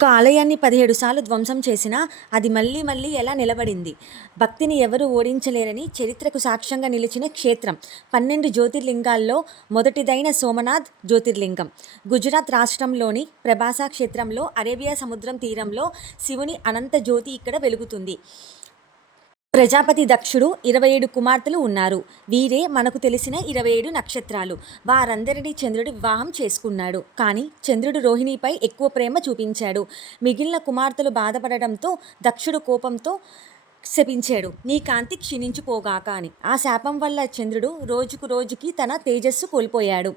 ఒక్క ఆలయాన్ని 17 సార్లు ధ్వంసం చేసినా అది మళ్ళీ మళ్ళీ ఎలా నిలబడింది? భక్తిని ఎవరూ ఓడించలేరని చరిత్రకు సాక్ష్యంగా నిలిచిన క్షేత్రం. 12 జ్యోతిర్లింగాల్లో మొదటిదైన సోమనాథ్ జ్యోతిర్లింగం. గుజరాత్ రాష్ట్రంలోని ప్రభాస క్షేత్రంలో అరేబియా సముద్రం తీరంలో శివుని అనంత జ్యోతి ఇక్కడ వెలుగుతుంది. ప్రజాపతి దక్షుడు 27 కుమార్తెలు ఉన్నారు. వీరే మనకు తెలిసిన 27 నక్షత్రాలు. వారందరినీ చంద్రుడు వివాహం చేసుకున్నాడు. కానీ చంద్రుడు రోహిణిపై ఎక్కువ ప్రేమ చూపించాడు. మిగిలిన కుమార్తెలు బాధపడడంతో దక్షుడు కోపంతో శపించాడు, నీ కాంతి క్షీణించిపోగాక అని. ఆ శాపం వల్ల చంద్రుడు రోజుకు రోజుకి తన తేజస్సు కోల్పోయాడు.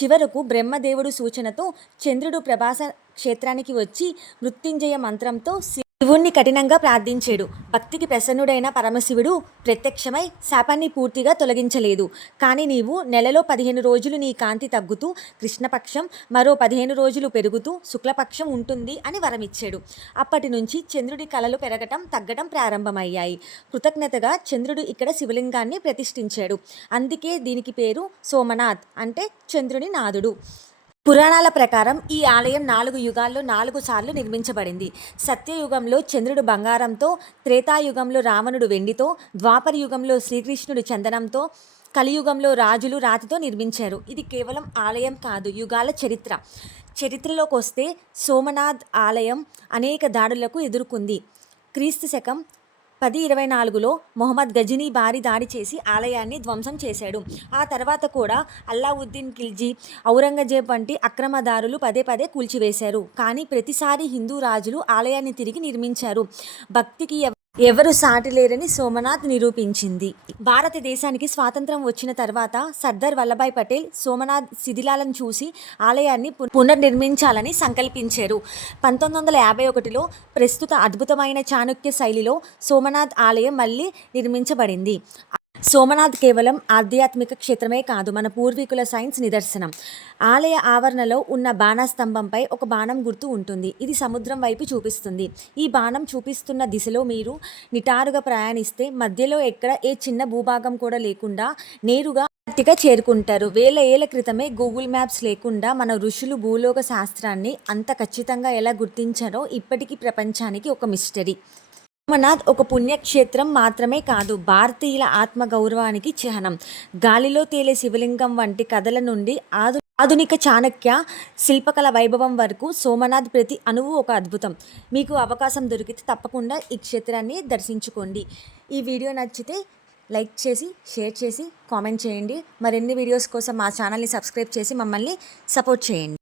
చివరకు బ్రహ్మదేవుడు సూచనతో చంద్రుడు ప్రభాస క్షేత్రానికి వచ్చి మృత్యుంజయ మంత్రంతో శివుణ్ణి కఠినంగా ప్రార్థించాడు. భక్తికి ప్రసన్నుడైన పరమశివుడు ప్రత్యక్షమై శాపాన్ని పూర్తిగా తొలగించలేదు. కానీ నీవు నెలలో 15 రోజులు నీ కాంతి తగ్గుతూ కృష్ణపక్షం, మరో 15 రోజులు పెరుగుతూ శుక్లపక్షం ఉంటుంది అని వరమిచ్చాడు. అప్పటి నుంచి చంద్రుడి కళలు పెరగటం తగ్గటం ప్రారంభమయ్యాయి. కృతజ్ఞతగా చంద్రుడు ఇక్కడ శివలింగాన్ని ప్రతిష్ఠించాడు. అందుకే దీనికి పేరు సోమనాథ్, అంటే చంద్రుని నాథుడు. పురాణాల ప్రకారం ఈ ఆలయం 4 యుగాల్లో 4 సార్లు నిర్మించబడింది. సత్యయుగంలో చంద్రుడు బంగారంతో, త్రేతాయుగంలో రావణుడు వెండితో, ద్వాపర యుగంలో శ్రీకృష్ణుడు చందనంతో, కలియుగంలో రాజులు రాతితో నిర్మించారు. ఇది కేవలం ఆలయం కాదు, యుగాల చరిత్ర. చరిత్రలోకి వస్తే సోమనాథ్ ఆలయం అనేక దాడులకు ఎదుర్కొంది. క్రీస్తు శకం 1024లో మొహమ్మద్ గజనీ భారీ దాడి చేసి ఆలయాన్ని ధ్వంసం చేశాడు. ఆ తర్వాత కూడా అల్లావుద్దీన్ ఖిల్జీ, ఔరంగజేబ్ వంటి అక్రమదారులు పదే పదే కూల్చివేశారు. కానీ ప్రతిసారి హిందూ రాజులు ఆలయాన్ని తిరిగి నిర్మించారు. భక్తికి ఎవరు సాటి లేరని సోమనాథ్ నిరూపించింది. భారతదేశానికి స్వాతంత్రం వచ్చిన తర్వాత సర్దార్ వల్లభాయ్ పటేల్ సోమనాథ్ శిథిలాలను చూసి ఆలయాన్ని పునర్నిర్మించాలని సంకల్పించారు. 1951లో ప్రస్తుత అద్భుతమైన చాణక్య శైలిలో సోమనాథ్ ఆలయం మళ్ళీ నిర్మించబడింది. సోమనాథ్ కేవలం ఆధ్యాత్మిక క్షేత్రమే కాదు, మన పూర్వీకుల సైన్స్ నిదర్శనం. ఆలయ ఆవరణలో ఉన్న బాణస్తంభంపై ఒక బాణం గుర్తు ఉంటుంది. ఇది సముద్రం వైపు చూపిస్తుంది. ఈ బాణం చూపిస్తున్న దిశలో మీరు నిటారుగా ప్రయాణిస్తే మధ్యలో ఎక్కడ ఏ చిన్న భూభాగం కూడా లేకుండా నేరుగా అంటార్క్టికా చేరుకుంటారు. వేల ఏళ్ల క్రితమే గూగుల్ మ్యాప్స్ లేకుండా మన ఋషులు భూలోక శాస్త్రాన్ని అంత ఖచ్చితంగా ఎలా గుర్తించారో ఇప్పటికీ ప్రపంచానికి ఒక మిస్టరీ. సోమనాథ్ ఒక పుణ్యక్షేత్రం మాత్రమే కాదు, భారతీయుల ఆత్మగౌరవానికి చిహ్నం. గాలిలో తేలే శివలింగం వంటి కథల నుండి ఆధునిక చాణక్య శిల్పకళ వైభవం వరకు సోమనాథ్ ప్రతి అణువు ఒక అద్భుతం. మీకు అవకాశం దొరికితే తప్పకుండా ఈ క్షేత్రాన్ని దర్శించుకోండి. ఈ వీడియో నచ్చితే లైక్ చేసి, షేర్ చేసి, కామెంట్ చేయండి. మరిన్ని వీడియోస్ కోసం మా ఛానల్ని సబ్స్క్రైబ్ చేసి మమ్మల్ని సపోర్ట్ చేయండి.